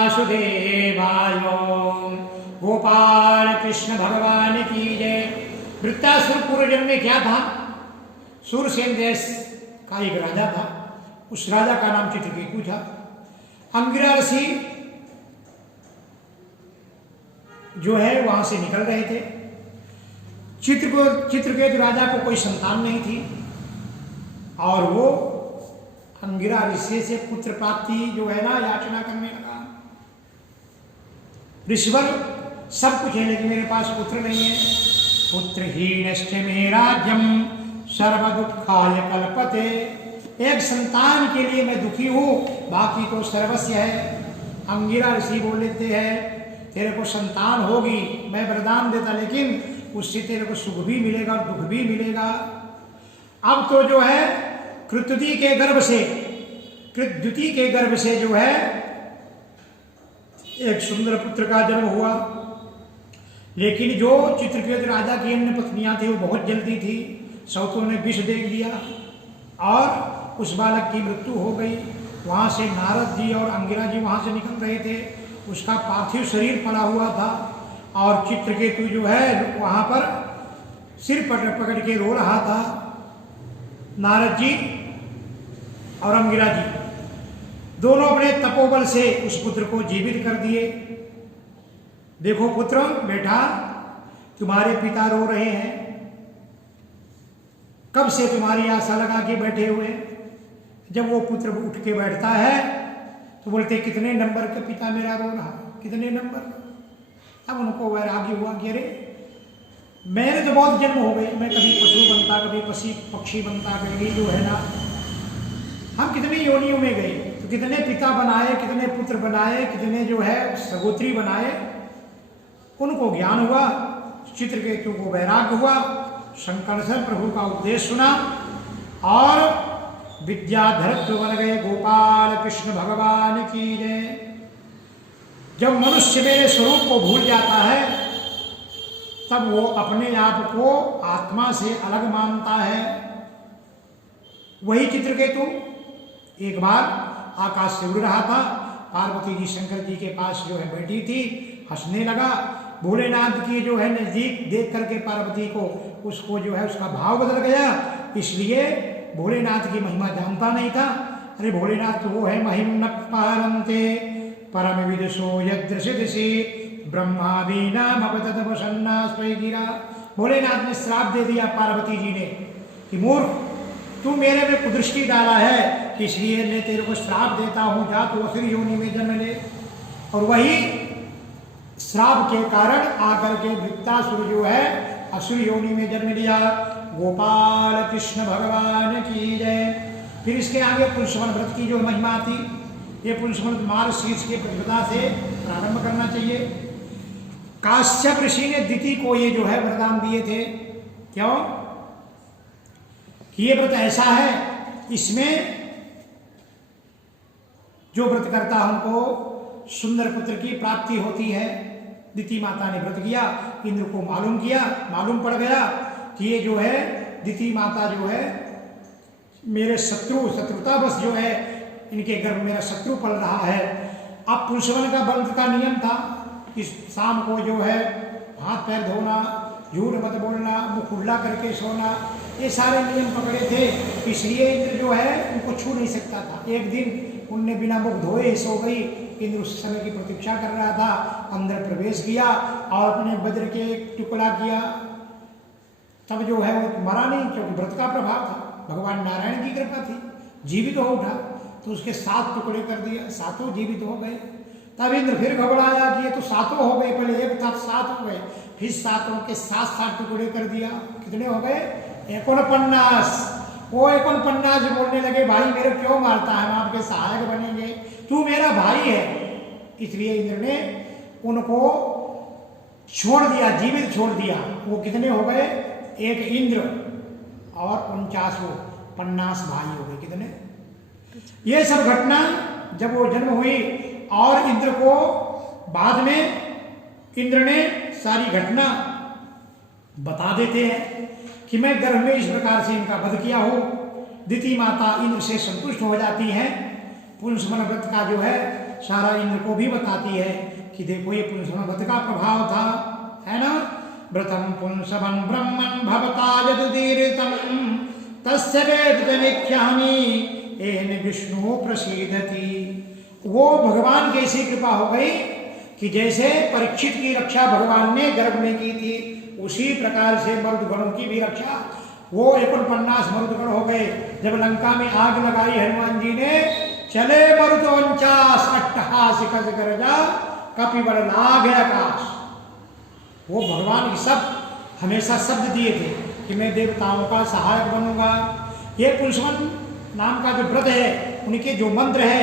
वासुदेवाय। गोपाल कृष्ण भगवान की जय। वृत्तासुर पूर्व जन्म में क्या था? सूरसेन देश का एक राजा था। उस राजा का नाम चित्रकेतु था। अंगिरा ऋषि जो है वहां से निकल रहे थे। चित्रकेतु राजा को कोई संतान नहीं थी और वो अंगिरा ऋषि से पुत्र प्राप्ति जो है ना याचना करने लगा। ऋषिवर सब कुछ है लेकिन मेरे पास पुत्र नहीं है। पुत्रहीनश्च मे राज्यम सर्व दुखाय कल्पते। एक संतान के लिए मैं दुखी हूं, बाकी तो सर्वस्व है। अंगिरा ऋषि बोल लेते हैं तेरे को संतान होगी, मैं वरदान देता, लेकिन उससे तेरे को सुख भी मिलेगा और दुख भी मिलेगा। अब तो जो है कृतुति के गर्भ से जो है एक सुंदर पुत्र का जन्म हुआ। लेकिन जो चित्रकेतु राजा की अन्य पत्नियां थी वो बहुत जल्दी थी। सौतों ने विष दे दिया और उस बालक की मृत्यु हो गई। वहां से नारद जी और अंगिरा जी वहां से निकल रहे थे। उसका पार्थिव शरीर पड़ा हुआ था और चित्रकेतु जो है वहां पर सिर पकड़ के रो रहा था। नारद जी और अंगिरा जी दोनों अपने तपोबल से उस पुत्र को जीवित कर दिए। देखो पुत्र, बेटा तुम्हारे पिता रो रहे हैं, कब से तुम्हारी आशा लगा के बैठे हुए। जब वो पुत्र उठ के बैठता है तो बोलते कितने नंबर का पिता मेरा रो रहा, कितने नंबर। अब उनको वैराग्य हुआ कि अरे मेरे तो बहुत जन्म हो गए, मैं कभी पशु बनता, कभी पक्षी बनता, कभी जो है ना हम कितने योनियों में गए, तो कितने पिता बनाए, कितने पुत्र बनाए, कितने जो है सगोत्री बनाए। उनको ज्ञान हुआ, चित्रकेतु को वैराग्य हुआ, शंकरसर प्रभु का उपदेश सुना और विद्याधरत्व बन गए। गोपाल कृष्ण भगवान की जय। जब मनुष्य मेरे स्वरूप को भूल जाता है तब वो अपने आप को आत्मा से अलग मानता है। वही चित्रकेतु एक बार आकाश से उड़ रहा था। पार्वती जी शंकर जी के पास जो है बैठी थी, हंसने लगा। भोलेनाथ की जो है नजदीक देख करके पार्वती को उसको जो है उसका भाव बदल गया, इसलिए भोलेनाथ की महिमा जानता नहीं था। अरे भोलेनाथ तो वो है महिम्न पारंते परम विदुषो यदृशदिशि ब्रह्मा वीणा मपतत वसन्ना स्वयगिरा। भोलेनाथ ने श्राप दे दिया पार्वती जी ने कि मूर्ख, तू मेरे में कुदृष्टि डाला है, इसलिए मैं तेरे को श्राप देता हूं, जा तू असुर योनि में जन्म ले। और वही श्राप के कारण आकर के वृत्तासुर जो है असुर योनि में जन्म लिया। गोपाल कृष्ण भगवान की जय। फिर इसके आगे पुरुषमन व्रत की जो महिमा थी, ये पुरुषमन मार्गशीर्ष के प्रतिपदा से प्रारंभ करना चाहिए। काश्यप ऋषि ने दिति को ये जो है वरदान दिए थे। क्यों? कि ये व्रत ऐसा है, इसमें जो व्रत करता हमको सुंदर पुत्र की प्राप्ति होती है। दिति माता ने व्रत किया, इंद्र को मालूम पड़ गया कि ये जो है दिति माता जो है मेरे शत्रुता बस जो है इनके गर्भ मेरा शत्रु पल रहा है। अब पुरुषवन का व्रत का नियम था कि शाम को जो है हाथ पैर धोना, झूठ मत बोलना, मुंह खुला करके सोना, ये सारे नियम पकड़े थे। इसलिए इंद्र जो है उनको छू नहीं सकता था। एक दिन उनने बिना मुख धोए ही सो गई। इंद्र उस समय की प्रतीक्षा कर रहा था, अंदर प्रवेश किया और अपने वज्र के टुकड़ा किया। तब जो है वो मरा नहीं, क्योंकि व्रत का प्रभाव था, भगवान नारायण की कृपा थी, जीवित हो उठा। तो उसके 7 टुकड़े कर दिया, 7 जीवित हो गए। तब इंद्र फिर घबराया कि ये तो 7 हो गए, पहले एक था 7 हो गए, फिर 7 के 7 टुकड़े कर दिया। कितने हो गए? 49। वो 49 बोलने लगे, भाई मेरे क्यों मारता है, हम आपके सहायक बनेंगे, तू मेरा भाई है। इसलिए इंद्र ने उनको छोड़ दिया, जीवित छोड़ दिया। वो कितने हो गए? एक इंद्र और 49 भाई हो गए। कितने? ये सब घटना जब वो जन्म हुई और इंद्र को बाद में इंद्र ने सारी घटना बता देते हैं कि मैं गर्भ में इस प्रकार से इनका वध किया हूं। दिति माता इंद्र से संतुष्ट हो जाती हैं। पुरुषमन व्रत का जो है सारा इंद्र को भी बताती है कि देखो ये पुंसवन व्रत का प्रभाव था, है ना। व्रतम पुंसवन ब्रह्मन् भवता यदुदीरितम तस्य वेदमिख्यामि येन विष्णु प्रसीदति। वो भगवान की ऐसी कृपा हो गई कि जैसे परीक्षित की रक्षा भगवान ने गर्भ में की थी, उसी प्रकार से मरुदगणों की भी रक्षा, वो 49 मरुदगण हो गए। जब लंका में आग लगाई हनुमान जी ने, चले मरुदोंचास अट्टहासिक गर्जा कपिबल लाघ आकाश। वो भगवान की सब हमेशा शब्द दिए थे कि मैं देवताओं का सहायक बनूंगा। ये पुंसवन नाम का जो व्रत है, उनके जो मंत्र है,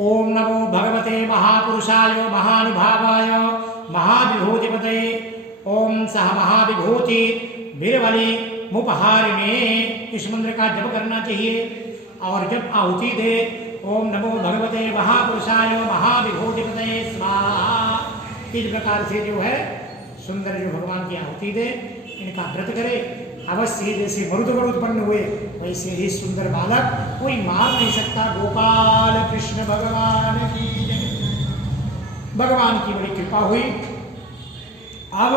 ओम नमो भगवते महापुरुषाय महानुभावाय महाविभूतिपते ओम सह महाविभूति बीरबली मुपहारिणे, इस मंत्र का जप करना चाहिए। और जब आहुति दे, ओम नमो भगवते महापुरुषाय महाविभूतिपते स्वाहा, इस प्रकार से जो है सुंदर जो भगवान की आहुति दे, इनका व्रत करे। अवश्य जैसे मरुदगण उत्पन्न हुए, वैसे ही सुंदर बालक कोई मार नहीं सकता। गोपाल कृष्ण भगवान की जय। भगवान की बड़ी कृपा हुई। अब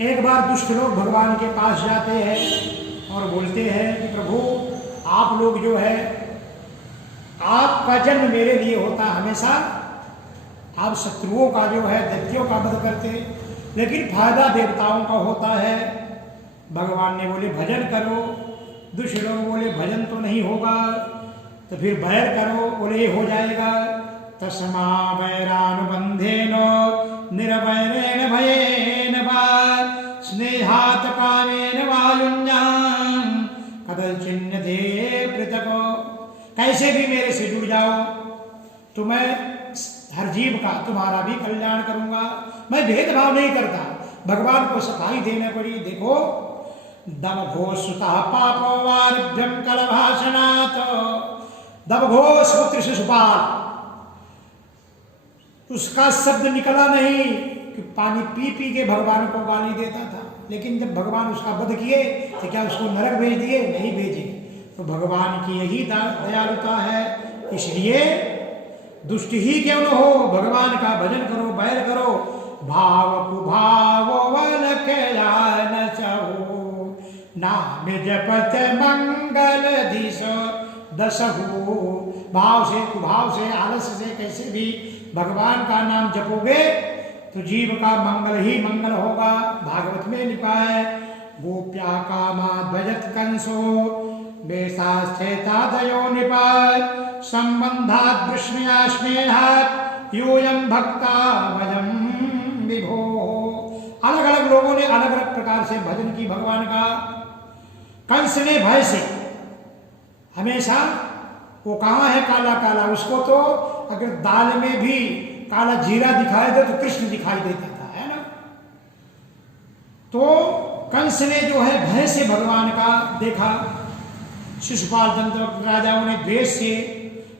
एक बार दुष्ट लोग भगवान के पास जाते हैं और बोलते हैं कि प्रभु आप लोग जो है, आपका जन्म मेरे लिए होता हमेशा, आप शत्रुओं का जो है दैत्यों का वध करते, लेकिन फायदा देवताओं का होता है। भगवान ने बोले भजन करो, दुष्ट लोग बोले भजन तो नहीं होगा, तो फिर बैर करो, बोले हो जाएगा। तस्मा वैरानुबंधेन निरवैरेण भयेन वा स्नेहात् कामेन वायुञ्जां कदचिन्नते पृथको। कैसे भी मेरे से जुड़ जाओ तो मैं हर जीव का तुम्हारा भी कल्याण करूंगा। मैं भेदभाव नहीं करता। भगवान को सफाई देने पड़ी। देखो, दमघोष सुतः पापो वार्भ्यम कलभाषणात्, दमघोष पुत्र शिशुपाल, उसका शब्द निकला नहीं कि पानी पी पी के भगवान को गाली देता था, लेकिन जब भगवान उसका वध किए तो क्या उसको नरक भेज दिए? नहीं भेजे। तो भगवान की यही दयालुता है। इसलिए दुष्ट ही क्यों न हो, भगवान का भजन करो, बैर करो। भाव कुभाव वलख न चहो, नाम जपत मंगल दिश दसहु। भाव से, कुभाव से, आलस्य से कैसे भी भगवान का नाम जपोगे तो जीव का मंगल ही मंगल होगा। भागवत में लिखा है, गोप्या कामा भजत कंसो वेशास्थेतादयो निपात संबंधात वृष्णया स्नेहात यूयं भक्ता भजम विभो। अलग अलग लोगों ने अलग अलग प्रकार से भजन की भगवान का। कंस ने भय से हमेशा, वो कहाँ है काला काला, उसको तो अगर दाल में भी काला जीरा दिखाई दे तो कृष्ण दिखाई देता था, है ना। तो कंस ने जो है भय से भगवान का देखा। शिशुपाल दंत राजाओं ने द्वेष से,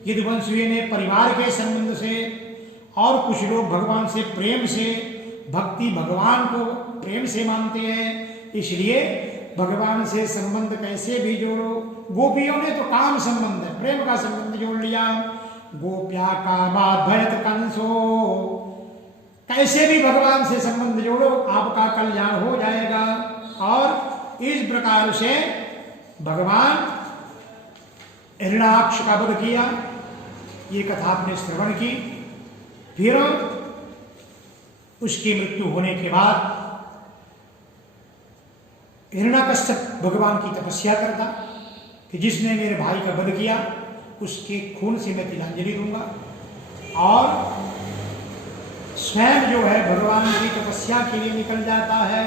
यदुवंशियों ने परिवार के संबंध से, और कुछ लोग भगवान से प्रेम से, भक्ति भगवान को प्रेम से मानते हैं, इसलिए भगवान से संबंध कैसे भी जोड़ो। गोपियों ने तो काम संबंध है, प्रेम का संबंध जोड़ लिया। गोप्या कामात् भयत कंसो, कैसे भी भगवान से संबंध जोड़ो, आपका कल्याण हो जाएगा। और इस प्रकार से भगवान हिरण्याक्ष का वध किया। ये कथा आपने श्रवण की। फिर उसकी मृत्यु होने के बाद हिरण्याकश्यप भगवान की तपस्या करता कि जिसने मेरे भाई का वध किया उसके खून से मैं तिलांजलि दूंगा। और स्वयं जो है भगवान की तपस्या के लिए निकल जाता है।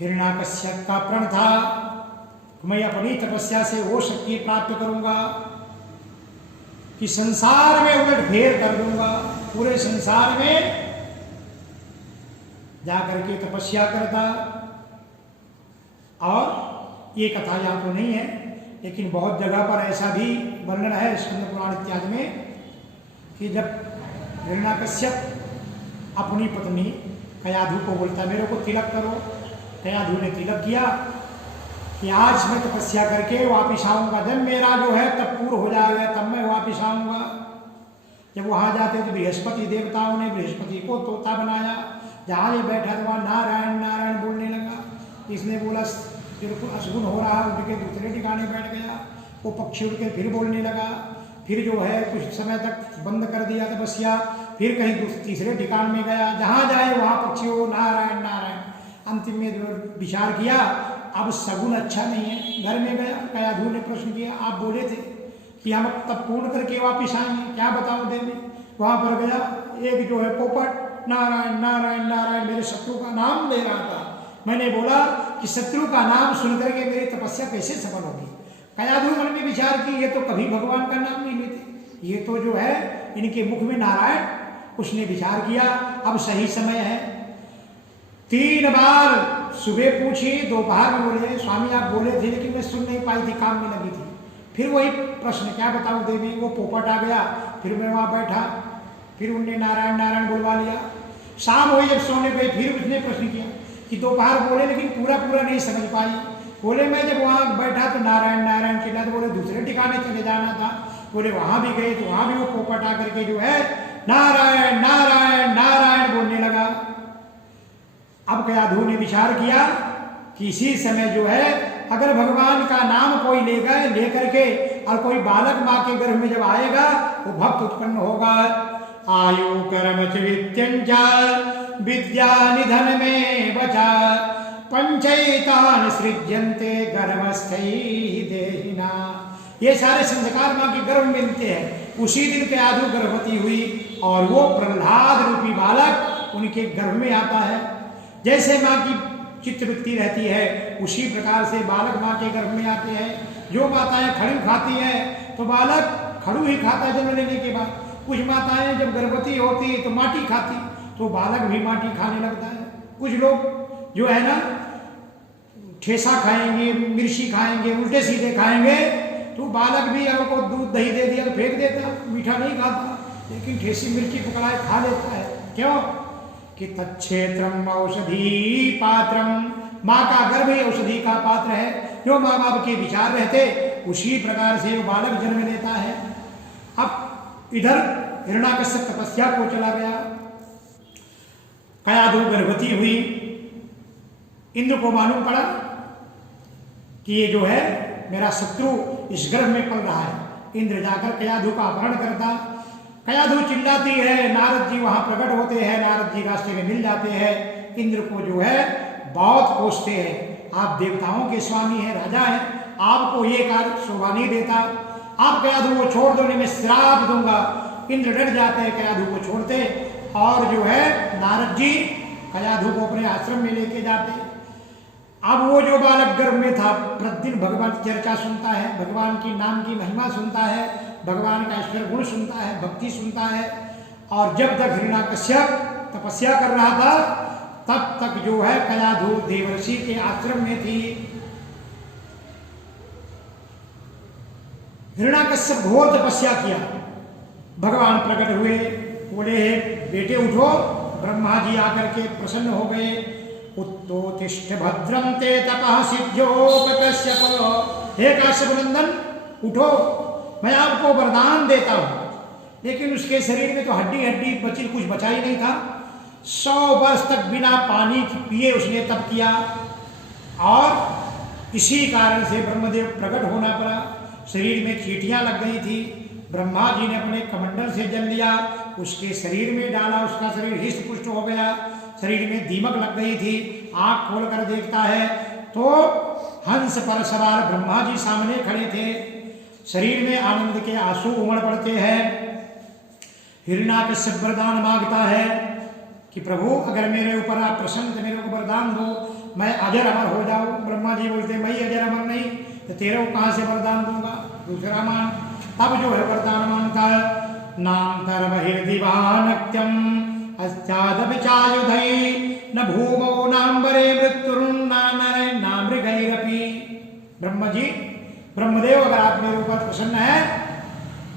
हिरण्याकश्यप का प्रण था, मैं अपनी तपस्या से वो शक्ति प्राप्त करूंगा कि संसार में उलट फेर कर दूंगा। पूरे संसार में जाकर के तपस्या करता। और ये कथा यहाँ तो नहीं है, लेकिन बहुत जगह पर ऐसा भी वर्णन है स्कंद पुराण इत्यादि में कि जब हिरण्याकश्यप अपनी पत्नी कयाधु को बोलता मेरे को तिलक करो, कयाधु ने तिलक किया कि आज मैं तपस्या करके वापिस आऊँगा, जब मेरा जो है तब पूर्ण हो जाएगा तब मैं वापिस आऊँगा। जब वहाँ जाते तो बृहस्पति देवताओं ने बृहस्पति को तोता बनाया, जहाँ ये बैठा तो वहाँ नारायण नारायण बोलने लगा। इसने बोला बिल्कुल अशुभ हो रहा, उठ के दूसरे ठिकाने बैठ गया। वो पक्षी उठ के फिर बोलने लगा, फिर जो है कुछ समय तक बंद कर दिया तपस्या, फिर कहीं तीसरे ठिकान में गया, जहाँ जाए वहाँ पक्षी हो नारायण नारायण। अंतिम में जो विचार किया अब सगुन अच्छा नहीं है, घर में गया। कयाधु ने प्रश्न किया, आप बोले थे कि हम तब पूर्ण करके वापिस आएंगे, क्या बताओ देवी। वहाँ पर गया, एक जो है पोपट नारायण नारायण नारायण मेरे शत्रु का नाम ले रहा था। मैंने बोला कि शत्रु का नाम सुनकर के मेरी तपस्या कैसे सफल होगी। कयाधु मन में विचार की, ये तो कभी भगवान का नाम नहीं लेते, ये तो जो है इनके मुख में नारायण। उसने विचार किया अब सही समय है। 3 बार सुबह पूछी, दोपहर में बोले स्वामी आप बोले थे लेकिन मैं सुन नहीं पाई थी, काम में लगी थी। फिर वही प्रश्न, क्या बताऊं देवी। वो पोपट आ गया, फिर मैं वहाँ बैठा, फिर उनने नारायण नारायण बोलवा लिया। शाम हुई, जब सोने गई फिर उसने प्रश्न किया कि दोपहर बोले लेकिन पूरा पूरा नहीं समझ पाई। बोले मैं जब वहाँ बैठा तो नारायण नारायण चिल्ला, तो बोले दूसरे ठिकाने चले जाना था। बोले वहाँ भी गए तो वहाँ भी वो पोपट आकर के जो है नारायण नारायण नारायण बोलने लगा। अब कयाधु ने विचार किया कि इसी समय जो है अगर भगवान का नाम कोई ले गए लेकर के और कोई बालक माँ के गर्भ में जब आएगा वो भक्त उत्पन्न होगा। आयु कर्म च विद्यंच विद्या निधन में बचा पंचैतान सृज्यन्ते गर्भस्थैः देहिना। ये सारे संस्कार माँ के गर्भ में मिलते हैं। उसी दिन कयाधु गर्भवती हुई और वो प्रहलाद रूपी बालक उनके गर्भ में आता है। जैसे माँ की चित्तवृत्ति रहती है उसी प्रकार से बालक माँ के गर्भ में आते हैं। जो माताएं खड़ू खाती हैं तो बालक खड़ू ही खाता है जन्म लेने के बाद। कुछ माताएं जब गर्भवती होती तो माटी खाती तो बालक भी माटी खाने लगता है। कुछ लोग जो है ना ठेसा खाएंगे, मिर्ची खाएंगे, उल्टे सीधे खाएंगे तो बालक भी हमको दूध दही दे दिया तो फेंक देता, मीठा नहीं खाता, लेकिन ठेसी मिर्ची पकड़ाए खा लेता है। क्यों कि तत्क्षेत्रम औषधि पात्रम, माँ का गर्भ ही औषधि का पात्र है। जो माँ बाप के विचार रहते उसी प्रकार से वो बालक जन्म लेता है। अब इधर हिरण्याकश्यप तपस्या को चला गया, कयाधु गर्भवती हुई। इंद्र को मालूम पड़ा कि ये जो है मेरा शत्रु इस गर्भ में पल रहा है। इंद्र जाकर कयाधु का अपहरण करता। कयाधु चिल्लाती है, नारद जी वहां प्रकट होते हैं, नारद जी रास्ते में मिल जाते हैं। इंद्र को जो है बहुत कोसते हैं, आप देवताओं के स्वामी हैं, राजा हैं, आपको ये कार्य शोभा नहीं देता, आप कयाधु को छोड़ दो, मैं श्राप दूंगा। इंद्र डर जाते हैं, कयाधु को छोड़ते और जो है नारद जी कयाधु को अपने आश्रम में लेके जाते। अब वो जो बालक गर्भ में था प्रतिदिन भगवान की चर्चा सुनता है, भगवान की नाम की महिमा सुनता है, भगवान का ईश्वर गुण सुनता है, भक्ति सुनता है। और जब तक हिरण्याकश्यप तपस्या कर रहा था तब तक जो है कयाधु देवर्षि के आश्रम में थी। हिरण्याकश्यप घोर तपस्या किया, भगवान प्रकट हुए, बोले बेटे उठो। ब्रह्मा जी आकर के प्रसन्न हो गए। उत्तोतिष्ठ भद्रम ते तपः सिद्ध्योपकश्यप, हे काश्यप नंदन उठो, मैं आपको वरदान देता हूं। लेकिन उसके शरीर में तो हड्डी हड्डी बची, कुछ बचा ही नहीं था। 100 वर्ष तक बिना पानी पिए उसने तप किया और इसी कारण से ब्रह्मदेव प्रकट होना पड़ा। शरीर में चींटियां लग गई थी। ब्रह्मा जी ने अपने कमंडल से जल लिया, उसके शरीर में डाला, उसका शरीर हिष्ट पुष्ट हो गया। शरीर में दीमक लग गई थी। आंख खोलकर देखता है तो हंस पर सवार ब्रह्मा जी सामने खड़े थे। शरीर में आनंद के आंसू उमड़ पड़ते हैं। हिरण्याकश्यप वरदान मांगता है कि प्रभु अगर मेरे ऊपर आप प्रसन्न तो मेरे को वरदान दो, मैं अजर अमर हो जाऊं। ब्रह्मा जी बोलते मैं अजर अमर नहीं तो तेरे को कहां से वरदान दूंगा, दूसरा मान। तब जो है वरदान मांगता है, नाम तरमहिर्दिवानक्त्यम अस्यादपिचायुधै न भूमौ नाम्बरे मृत्युर्नामृगैरपि। ब्रह्मा जी, ब्रह्मदेव अगर आप मेरे ऊपर प्रसन्न है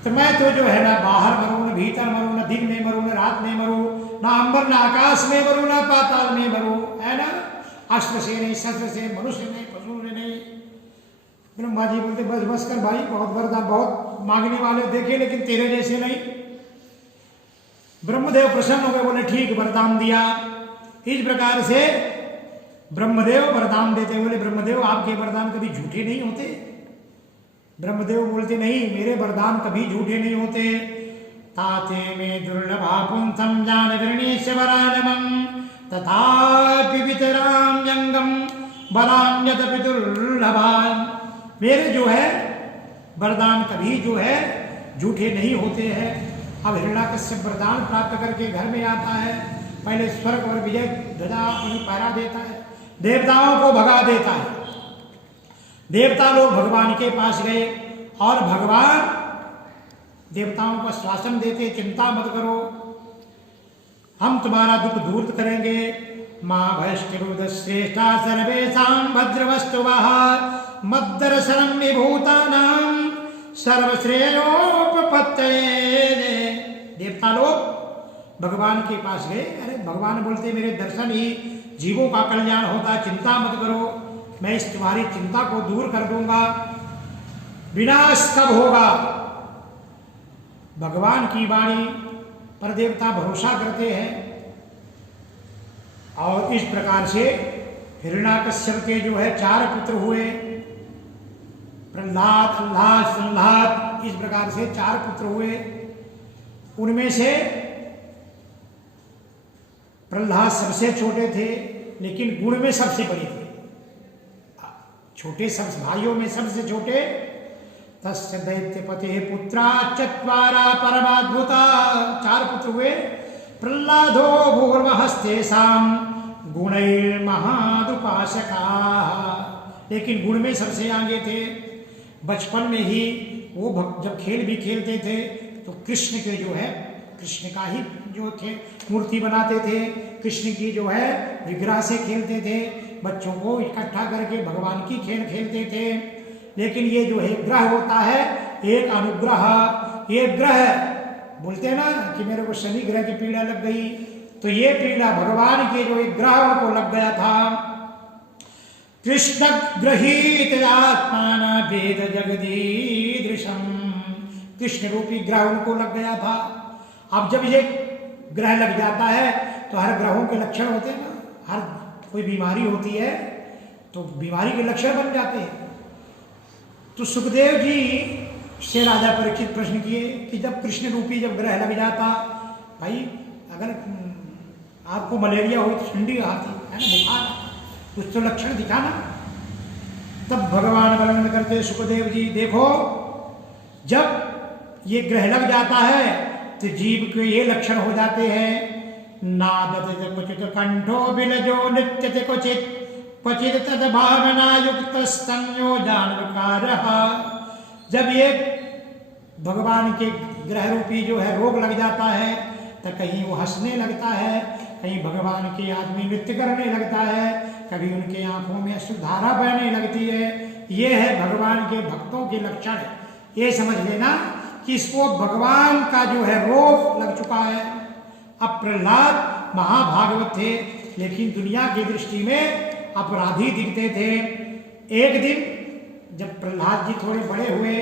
तो मैं तो जो है ना बाहर मरूं, न भीतर मरूं, न दिन में मरूं, न रात में मरूं, ना अंबर न आकाश में मरूं, ना पाताल में मरूं, है ना। अस्त्र से नहीं, शस्त्र से, मनुष्य नहीं, पशु से नहीं, ब्रह्मा जी बोलते बस बस कर भाई, बहुत वरदान, बहुत मांगने वाले देखे लेकिन तेरे जैसे नहीं। ब्रह्मदेव प्रसन्न हो गए, बोले ठीक, वरदान दिया। इस प्रकार से ब्रह्मदेव वरदान देते, बोले ब्रह्मदेव आपके वरदान कभी झूठे नहीं होते। ब्रह्मदेव बोलते नहीं, मेरे वरदान कभी झूठे नहीं होते। ताते में दुर्लभा पुंसम जान वृणीश्वरानमं तथापि वितराम यंगम बलाम यदपि दुर्लभान। मेरे जो है वरदान कभी जो है झूठे नहीं होते हैं। अब हिरण्याकश्यप वरदान प्राप्त करके घर में आता है, पहले स्वर्ग और विजय ध्वजा अपनी पहरा देता है, देवताओं को भगा देता है। देवता लोग भगवान के पास गए और भगवान देवताओं को आश्वासन देते, चिंता मत करो, हम तुम्हारा दुख दूर करेंगे। मां भयष्टिरुद श्रेष्ठा सर्वेषां भद्रवस्तुवः मद्दर्शनं विभूतानां सर्वश्रेयोपपत्तये। देवता लोग भगवान के पास गए, अरे भगवान बोलते मेरे दर्शन ही जीवों का कल्याण होता, चिंता मत करो, मैं इस तुम्हारी चिंता को दूर कर दूंगा। विनाश कब होगा? भगवान की वाणी पर देवता भरोसा करते हैं। और इस प्रकार से हिरण्याकश्यप के जो है 4 पुत्र हुए, प्रहलाद, अल्लाद, संलाद, इस प्रकार से 4 पुत्र हुए। उनमें से प्रहलाद सबसे छोटे थे लेकिन गुण में सबसे बड़े थे। छोटे सब भाइयों में सबसे छोटे। तस्य दैत्यपते पुत्रा चत्वारा परमाद्भुता, 4 पुत्र हुए। प्रहलादो भूर्महस्तेषां गुणैर्महादुपासका, लेकिन गुण में सबसे आगे थे। बचपन में ही वो जब खेल भी खेलते थे तो कृष्ण के जो है, कृष्ण का ही जो थे मूर्ति बनाते थे, कृष्ण की जो है विग्रह से खेलते थे, बच्चों को इकट्ठा करके भगवान की खेल खेलते थे। लेकिन ये जो है ग्रह होता है, एक अनुग्रह, ये ग्रह बोलते हैं ना कि मेरे को शनि ग्रह की पीड़ा लग गई, तो ये पीड़ा भगवान के जो एक ग्रह उनको लग गया था। कृष्ण गृहीत आत्मान वेद जगदीदृशम, कृष्ण रूपी ग्रह उनको लग गया था। अब जब ये ग्रह लग जाता है तो हर ग्रहों के लक्षण होते हैं ना, हर कोई बीमारी होती है तो बीमारी के लक्षण बन जाते हैं। तो सुखदेव जी से राजा परीक्षित प्रश्न किए कि जब कृष्ण रूपी जब ग्रह लग जाता, भाई अगर आपको मलेरिया हो तो ठंडी आती है ना, बुखार, कुछ तो लक्षण दिखाना। तब भगवान वर्णन करते सुखदेव जी, देखो जब ये ग्रह लग जाता है तो जीव के ये लक्षण हो जाते हैं। नादते क्वचित कंठो बिलजो नृत्यते क्वचित क्वचित तद भावना युक्त संयोजान विकारः। जब ये भगवान के ग्रह रूपी जो है रोग लग जाता है तो कहीं वो हंसने लगता है, कहीं भगवान के आदमी नृत्य करने लगता है, कभी उनके आंखों में अश्रुधारा बहने लगती है। ये है भगवान के भक्तों के लक्षण। ये समझ लेना कि इसको भगवान का जो है रोग लग चुका है। अब प्रहलाद महाभागवत थे लेकिन दुनिया की दृष्टि में अपराधी दिखते थे। एक दिन जब प्रहलाद जी थोड़े बड़े हुए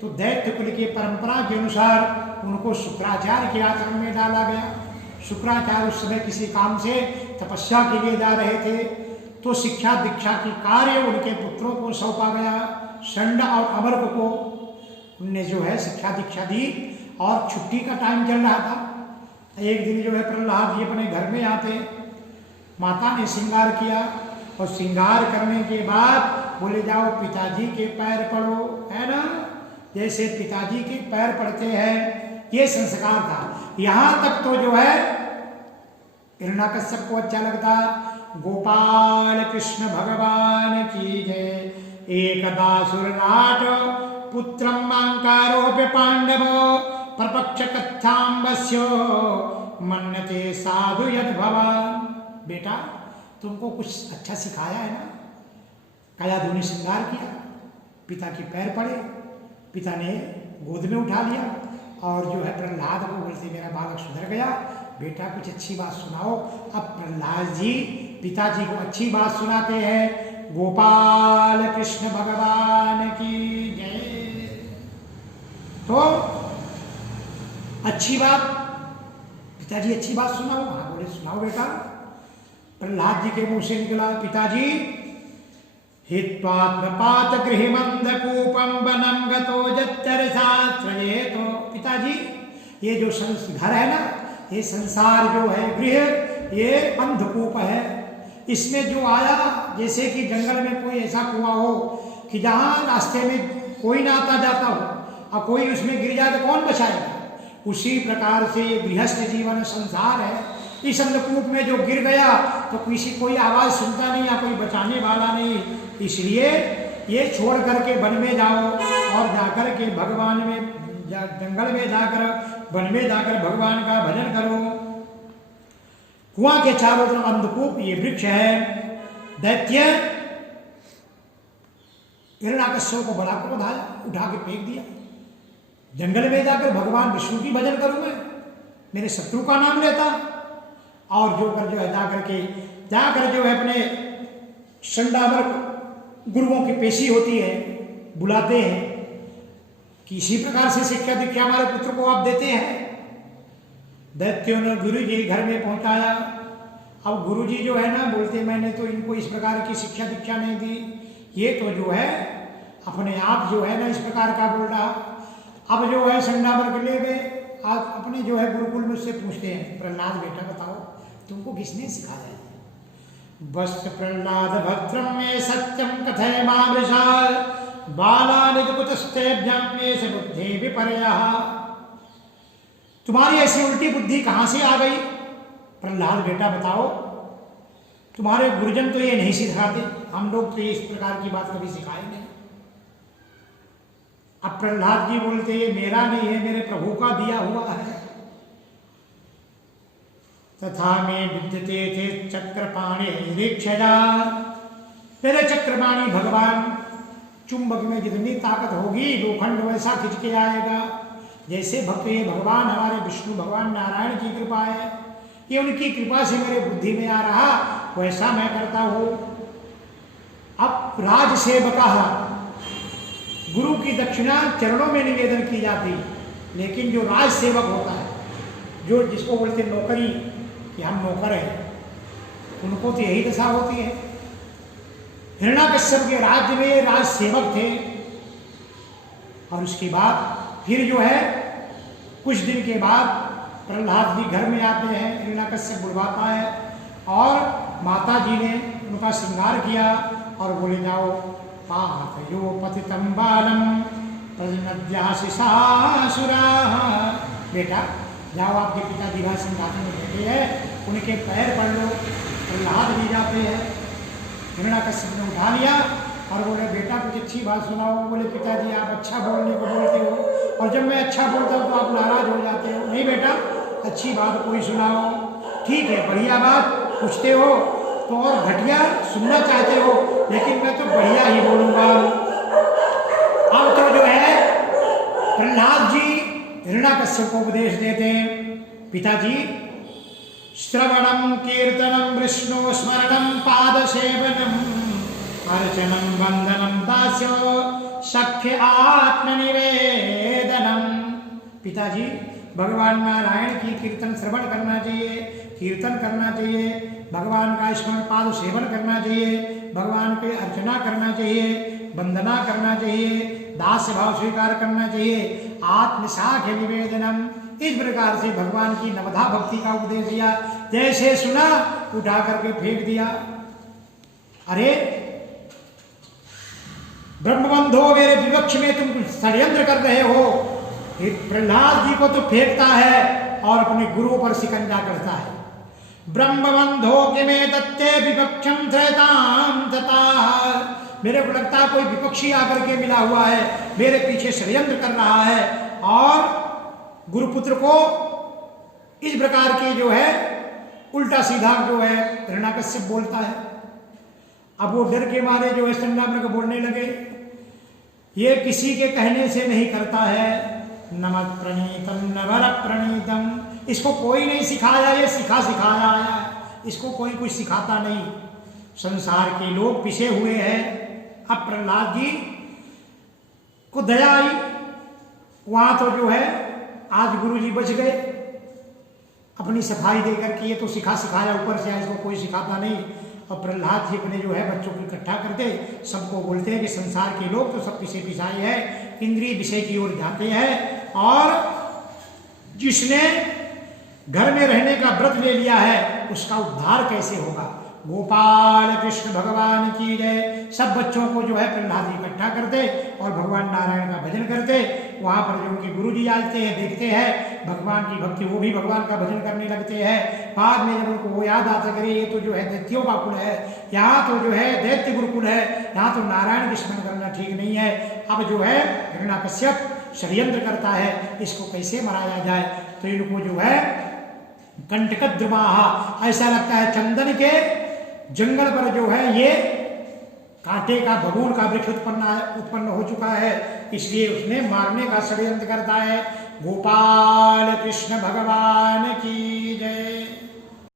तो दैत्य कुल की परंपरा के अनुसार उनको शुक्राचार्य के आश्रम में डाला गया। शुक्राचार्य उस समय किसी काम से तपस्या के लिए जा रहे थे, तो शिक्षा दीक्षा की कार्य उनके पुत्रों को सौंपा गया। षंड और अमर्क को उनने जो है शिक्षा दीक्षा दी और छुट्टी का टाइम चल रहा था। एक दिन जो है प्रहलाद जी अपने घर में आते, माता ने श्रृंगार किया और श्रृंगार करने के बाद बोले जाओ पिताजी के पैर पड़ो, है ना, जैसे पिताजी के पैर पड़ते हैं, ये संस्कार था। यहां तक तो जो है हिरण्याकश्यप को अच्छा लगता। गोपाल कृष्ण भगवान की जय। एकदा सुरनाट पुत्रम मांकारोप्य पांडवो प्रपक्ष कथाम्बस्यो मन्यते साधु यद भवान। बेटा तुमको कुछ अच्छा सिखाया है ना, कायाधुनी श्रृंगार किया, पिता के पैर पड़े, पिता ने गोद में उठा लिया और जो है प्रहलाद को बोलते मेरा बालक सुधर गया, बेटा कुछ अच्छी बात सुनाओ। अब प्रहलाद जी पिताजी को अच्छी बात सुनाते हैं। गोपाल कृष्ण भगवान की जय। तो अच्छी बात, पिताजी अच्छी बात सुनाओ। हाँ बोले सुनाओ बेटा। प्रहलाद जी के मुंह से निकला, पिताजी हित्वात्मपात गृहमंदकूपम वनम गतो जत्यरसात्रये। तो पिताजी ये जो घर है ना, ये संसार जो है गृह, ये अंधकूप है। इसमें जो आया, जैसे कि जंगल में कोई ऐसा कुआं हो कि जहाँ रास्ते में कोई ना आता जाता हो और कोई उसमें गिर जाए तो कौन बचाएगा, उसी प्रकार से ये गृहस्थ जीवन संसार है। इस अंधकूप में जो गिर गया तो किसी कोई आवाज सुनता नहीं या कोई बचाने वाला नहीं, इसलिए ये छोड़ करके वन में जाओ और जाकर के भगवान में जंगल में जाकर वन में जाकर भगवान का भजन करो। कुआं के चारों तरफ अंधकूप ये वृक्ष है। दैत्य हिरण्याकश्यप को बड़ा क्रोध आया, उठा के फेंक दिया। जंगल में जाकर भगवान विष्णु की भजन करूं मैं, मेरे शत्रु का नाम लेता, और जो है जाकर जो है अपने संडामर गुरुओं की पेशी होती है, बुलाते हैं कि इसी प्रकार से शिक्षा दीक्षा हमारे पुत्र को आप देते हैं। दैत्यों ने गुरु जी घर में पहुंचाया। अब गुरु जी जो है ना बोलते, मैंने तो इनको इस प्रकार की शिक्षा दीक्षा नहीं दी, ये तो जो है अपने आप जो है ना इस प्रकार का बोल रहा। अब जो है संडामर के ले गए, आज अपने जो है गुरुकुल में उससे पूछते हैं, प्रहलाद बेटा बताओ तुमको किसने सिखाया है? बस प्रहलाद भद्रम में सत्यम कथय मामृषाल बालानिकुतस्तेभ्यं मे स बुद्धि विपर्यः। तुम्हारी ऐसी उल्टी बुद्धि कहां से आ गई? प्रहलाद बेटा बताओ, तुम्हारे गुरुजन तो ये नहीं सिखाते, हम लोग तो इस प्रकार की बात कभी सिखाए नहीं। अब प्रहलाद जी बोलते ये मेरा नहीं है, मेरे प्रभु का दिया हुआ है। तथा में विद्यते थे चक्रपाणी निरीक्षजा। तेरे चक्रपाणी भगवान, चुंबक में जितनी ताकत होगी लोखंड वैसा खिंच के आएगा। जैसे भक्त ये भगवान हमारे विष्णु भगवान नारायण की कृपा है, ये उनकी कृपा से मेरे बुद्धि में आ रहा, वैसा मैं करता हूं। अब राज सेवका, गुरु की दक्षिणा चरणों में निवेदन की जाती, लेकिन जो राज सेवक होता है, जो जिसको बोलते नौकरी कि हम नौकर हैं, उनको तो यही दशा होती है। हिरण्याकश्यप के राज्य में राज सेवक थे, और उसके बाद फिर जो है कुछ दिन के बाद प्रहलाद जी घर में आते हैं। हिरण्याकश्यप बुलवाता है और माता जी ने उनका श्रृंगार किया और बोले जाओ पातयो पतितं बालं प्रजनद्यासि सासुराः। बेटा जाओ, आपके पिताजी वहाँ सिंहासन में बैठे हैं, उनके पैर पड़ लो। प्रहलाद ले जाते हैं, हिरण्याकश्यप ने उठा लिया और बोले बेटा कुछ अच्छी बात सुनाओ। बोले पिताजी आप अच्छा बोलने को बोलते हो, और जब मैं अच्छा बोलता हूँ तो आप नाराज हो जाते हो। नहीं बेटा अच्छी बात कोई सुनाओ। ठीक है, बढ़िया बात पूछते हो तो और घटिया सुनना चाहते हो, लेकिन मैं तो बढ़िया ही बोलूँगा। अब तो जो है प्रहलाद जी हिरण्याकश्यप को उपदेश देते हैं, पिताजी श्रवणम कीर्तनम विष्णु स्मरणम पाद सेवनम अर्चनम वंदनम दास्यो सख्य आत्मनिवेदनम। पिताजी भगवान नारायण की कीर्तन श्रवण करना चाहिए, कीर्तन करना चाहिए, भगवान का स्मरण पाद सेवन करना चाहिए, भगवान पे अर्चना करना चाहिए, वंदना करना चाहिए, दास भाव स्वीकार करना चाहिए, आत्मसाख्य निवेदनम। इस प्रकार से भगवान की नवधा भक्ति का उपदेश दिया। जैसे सुना उठा करके फेंक दिया। अरे ब्रह्मबंधो, मेरे विवक्ष में तुम षड्यंत्र कर रहे हो। प्रहलाद जी को तो फेंकता है और अपने गुरुओं पर शिकंजा करता है। ब्रह्मबंधो के में दत्ते विपक्षम त्रयताम तथा। मेरे को लगता है कोई विपक्षी आकर के मिला हुआ है, मेरे पीछे षड्यंत्र कर रहा है, और गुरुपुत्र को इस प्रकार के जो है उल्टा सीधा जो है हिरण्याकश्यप बोलता है। अब वो डर के मारे जो है संडामर को बोलने लगे, ये किसी के कहने से नहीं करता है। नमः प्रणीतम नवर प्रणीतम, इसको कोई नहीं सिखाया, ये सिखाया आया है, इसको कोई कुछ सिखाता नहीं। संसार के लोग पिसे हुए हैं। अब प्रहलाद जी को दया आई, वहां तो जो है आज गुरु जी बच गए अपनी सफाई देकर के। ये तो सिखाया ऊपर से, इसको कोई सिखाता नहीं। और प्रहलाद जी अपने जो है बच्चों को इकट्ठा करते, सबको बोलते हैं कि संसार के लोग तो सब पिसे पिसाए हैं, इंद्रिय विषय की ओर जाते हैं, और जिसने घर में रहने का व्रत ले लिया है उसका उद्धार कैसे होगा। गोपाल कृष्ण भगवान की जय। सब बच्चों को जो है प्रहलाद जी इकट्ठा करते और भगवान नारायण का भजन करते। वहां पर जो उनके गुरु जी आते हैं, देखते हैं भगवान की भक्ति, वो भी भगवान का भजन करने लगते हैं। बाद में जब उनको वो याद आता करे ये तो जो है दैत्यों का कुल है, यहाँ तो जो है दैत्य गुरुकुल है, यहाँ तो नारायण के स्मरण करना ठीक नहीं है। अब जो है हिरण्याकश्यप षड्यंत्र करता है, इसको कैसे मराया जाए। तो इनको जो है कंटकद्रुमाः, ऐसा लगता है चंदन के जंगल पर जो है ये कांटे का बबूल का वृक्ष उत्पन्न हो चुका है, इसलिए उसने मारने का षड्यंत्र करता है। गोपाल कृष्ण भगवान